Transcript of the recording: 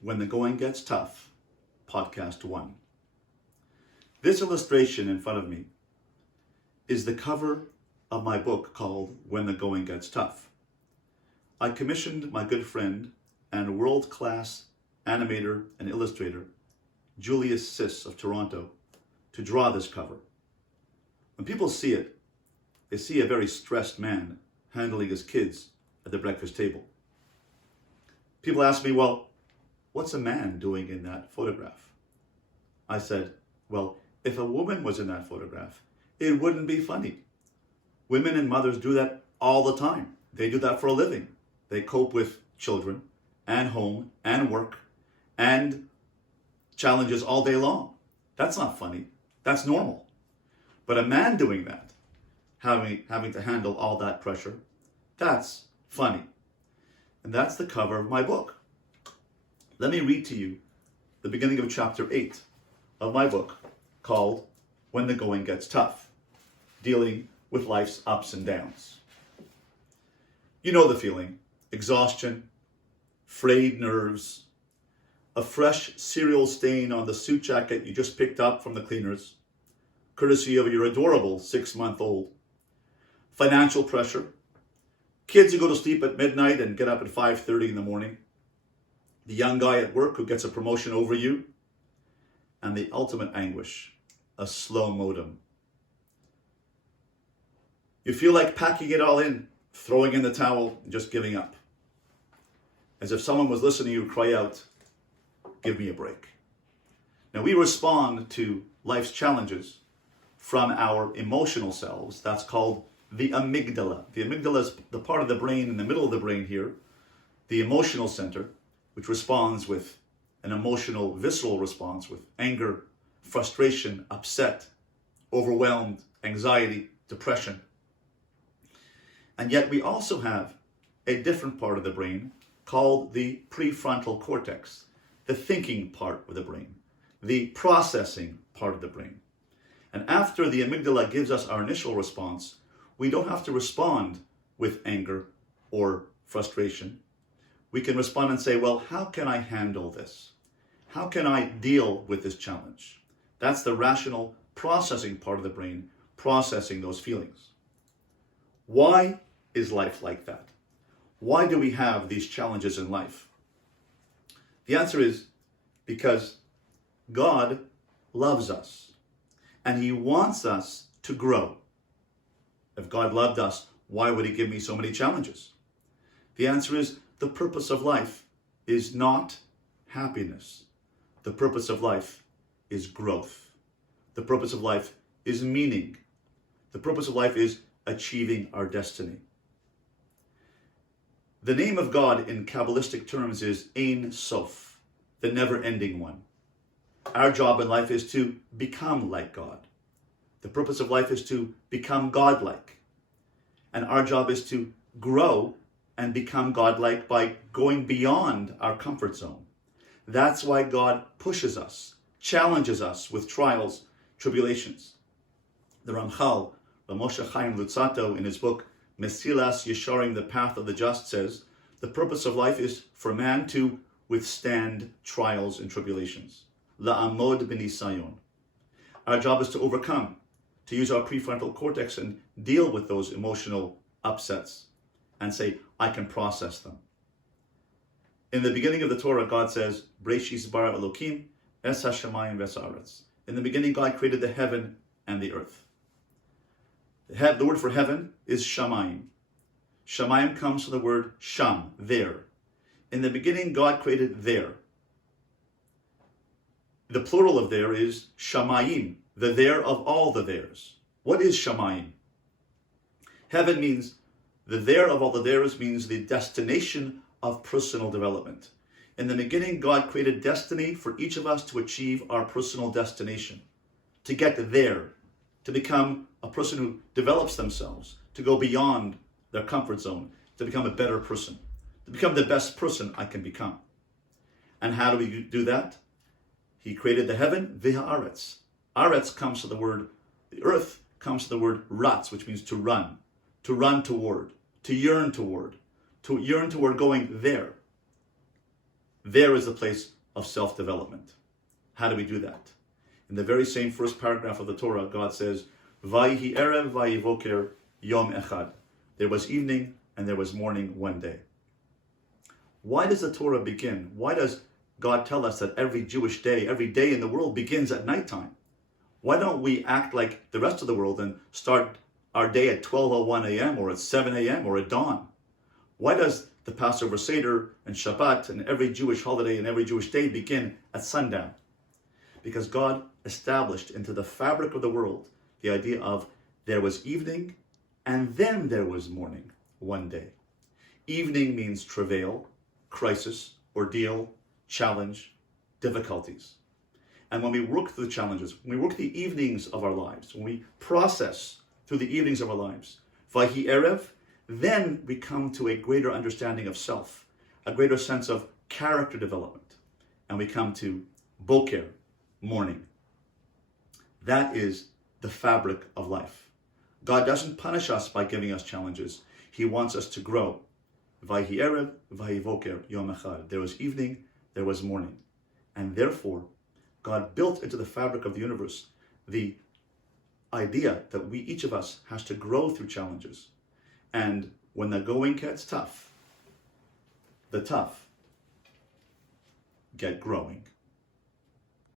When the Going Gets Tough, Podcast 1. This illustration in front of me is the cover of my book called When the Going Gets Tough. I commissioned my good friend and world-class animator and illustrator, Julius Sis of Toronto, to draw this cover. When people see it, they see a very stressed man handling his kids at the breakfast table. People ask me, well, what's a man doing in that photograph? I said, well, if a woman was in that photograph, it wouldn't be funny. Women and mothers do that all the time. They do that for a living. They cope with children and home and work and challenges all day long. That's not funny. That's normal. But a man doing that, having to handle all that pressure, that's funny. And that's the cover of my book. Let me read to you the beginning of chapter 8 of my book called When the Going Gets Tough, dealing with life's ups and downs. You know the feeling: exhaustion, frayed nerves, a fresh cereal stain on the suit jacket you just picked up from the cleaners, courtesy of your adorable 6-month-old, financial pressure, kids who go to sleep at midnight and get up at 5:30 in the morning, the young guy at work who gets a promotion over you, and the ultimate anguish, a slow modem. You feel like packing it all in, throwing in the towel, and just giving up. As if someone was listening to you cry out, give me a break. Now we respond to life's challenges from our emotional selves. That's called the amygdala. The amygdala is the part of the brain in the middle of the brain here, the emotional center, which responds with an emotional, visceral response with anger, frustration, upset, overwhelmed, anxiety, depression. And yet we also have a different part of the brain called the prefrontal cortex, the thinking part of the brain, the processing part of the brain. And after the amygdala gives us our initial response, we don't have to respond with anger or frustration. We can respond and say, well, how can I handle this? How can I deal with this challenge? That's the rational processing part of the brain, processing those feelings. Why is life like that? Why do we have these challenges in life? The answer is because God loves us and He wants us to grow. If God loved us, why would He give me so many challenges? The answer is the purpose of life is not happiness. The purpose of life is growth. The purpose of life is meaning. The purpose of life is achieving our destiny. The name of God in Kabbalistic terms is Ein Sof, the never-ending one. Our job in life is to become like God. The purpose of life is to become godlike. And our job is to grow and become godlike by going beyond our comfort zone. That's why God pushes us, challenges us with trials, tribulations. The Ramchal, Moshe Chaim Luzzatto, in his book Mesilas Yesharim, The Path of the Just, says the purpose of life is for man to withstand trials and tribulations. La'amod b'nisayon. Our job is to overcome, to use our prefrontal cortex and deal with those emotional upsets and say, I can process them. In the beginning of the Torah, God says, Breshis bara Elokim es hashamayim v'sa'aretz. In the beginning, God created the heaven and the earth. The word for heaven is shamayim. Shamayim comes from the word sham, there. In the beginning, God created there. The plural of there is shamayim, the there of all the theirs. What is shamayim? Heaven means the there of all the theirs, means the destination of personal development. In the beginning, God created destiny for each of us to achieve our personal destination, to get there, to become a person who develops themselves, to go beyond their comfort zone, to become a better person, to become the best person I can become. And how do we do that? He created the heaven, v'ha'aretz. Aretz comes from the word, the earth comes from the word ratz, which means to run toward, to yearn toward going there. there is the place of self-development. How do we do that? In the very same first paragraph of the Torah, God says, Vayihi erev vayivoker yom echad. There was evening and there was morning one day. Why does the Torah begin? Why does God tell us that every Jewish day, every day in the world begins at nighttime? Why don't we act like the rest of the world and start our day at 12:01 a.m. or at 7 a.m. or at dawn? Why does the Passover Seder and Shabbat and every Jewish holiday and every Jewish day begin at sundown? Because God established into the fabric of the world the idea of there was evening and then there was morning one day. Evening means travail, crisis, ordeal, challenge, difficulties. And when we work through the challenges, when we work the evenings of our lives, when we process through the evenings of our lives, Vahi Erev, then we come to a greater understanding of self, a greater sense of character development, and we come to Boker, morning. That is the fabric of life. God doesn't punish us by giving us challenges. He wants us to grow. Vahi Erev, Vahi Voker, Yom Echad. There was evening, there was morning. And therefore, God built into the fabric of the universe the idea that we, each of us, has to grow through challenges. And when the going gets tough, the tough get growing.